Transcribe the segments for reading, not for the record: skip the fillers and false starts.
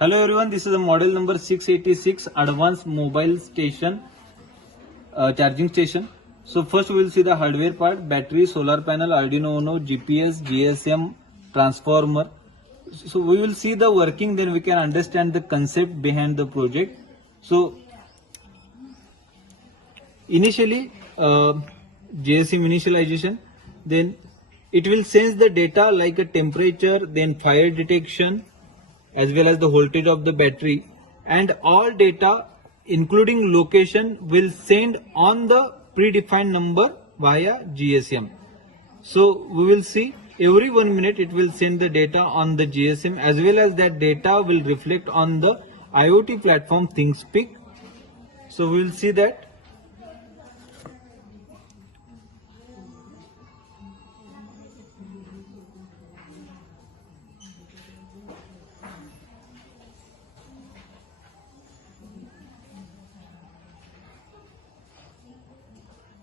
Hello everyone, this is the model number 686 advanced mobile station charging station. So first we will see the hardware part: battery, solar panel, ARDUINO Uno, GPS, GSM, transformer. So we will see the working, then we can understand the concept behind the project. So initially GSM initialization, then it will sense the data like a temperature, then fire detection, as well as the voltage of the battery, and all data including location will send on the predefined number via GSM. So we will see every 1 minute it will send the data on the GSM, as well as that data will reflect on the IoT platform ThinkSpeak. So we will see that.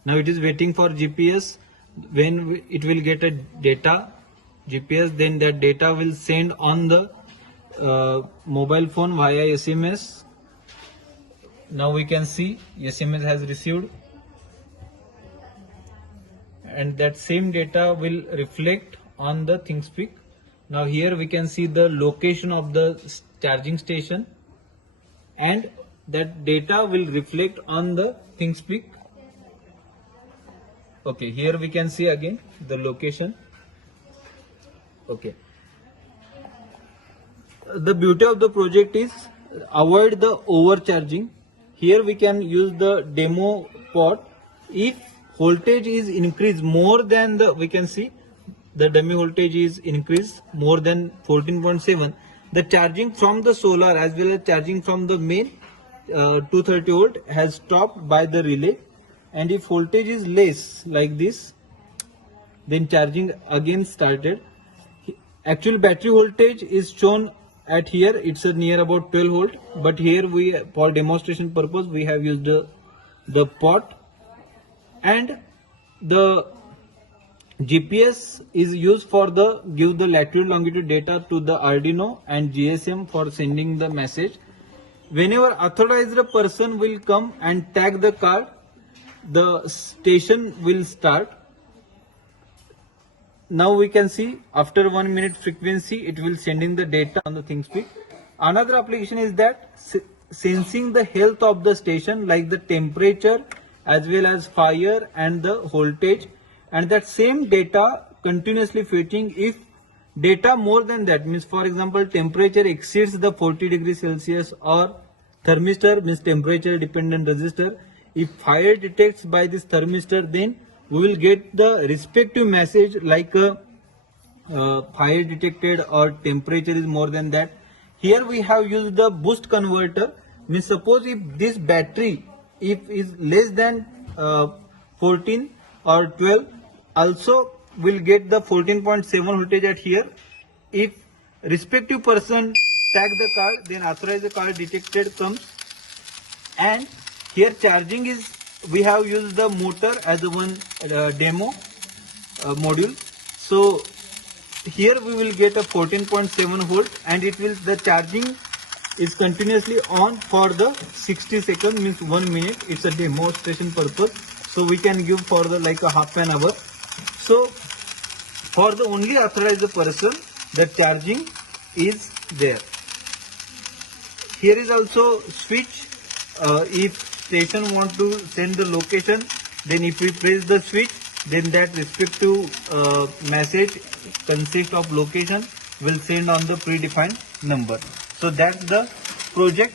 Now it is waiting for GPS. When it will get a data GPS, then that data will send on the mobile phone via SMS. Now we can see SMS has received, and that same data will reflect on the ThinkSpeak. Now here we can see the location of the charging station, and that data will reflect on the ThinkSpeak. Okay, here we can see again the location. Okay. The beauty of the project is avoid the overcharging. Here we can use the demo pot. If voltage is increased more than we can see the dummy voltage is increased more than 14.7, the charging from the solar as well as charging from the main 230 volt has stopped by the relay. And if voltage is less like this, then charging again started. Actual battery voltage is shown at here, it's near about 12 volt, but here we, for demonstration purpose, we have used the pot. And the GPS is used for the give the latitude longitude data to the ARDUINO and GSM for sending the message. Whenever authorized person will come and tag the card, the station will start. Now we can see after 1 minute frequency it will sending the data on the ThinkSpeak. Another application is that sensing the health of the station, like the temperature as well as fire and the voltage, and that same data continuously fetching. If data more than that, means for example temperature exceeds the 40 degrees Celsius, or thermistor means temperature dependent resistor, if fire detects by this thermistor, then we will get the respective message like fire detected or temperature is more than that. Here we have used the boost converter. Means suppose if this battery if is less than 14 or 12, also will get the 14.7 voltage at here. If respective person tag the card, then authorized card detected comes. And here charging is, we have used the motor as a one demo module. So here we will get a 14.7 volt, and it will, the charging is continuously on for the 60 seconds, means 1 minute. It's a demonstration purpose, so we can give for the like a half an hour. So for the only authorized person, the charging is there. Here is also switch. If station want to send the location, then if we press the switch, then that respective message consist of location will send on the predefined number. So that's the project.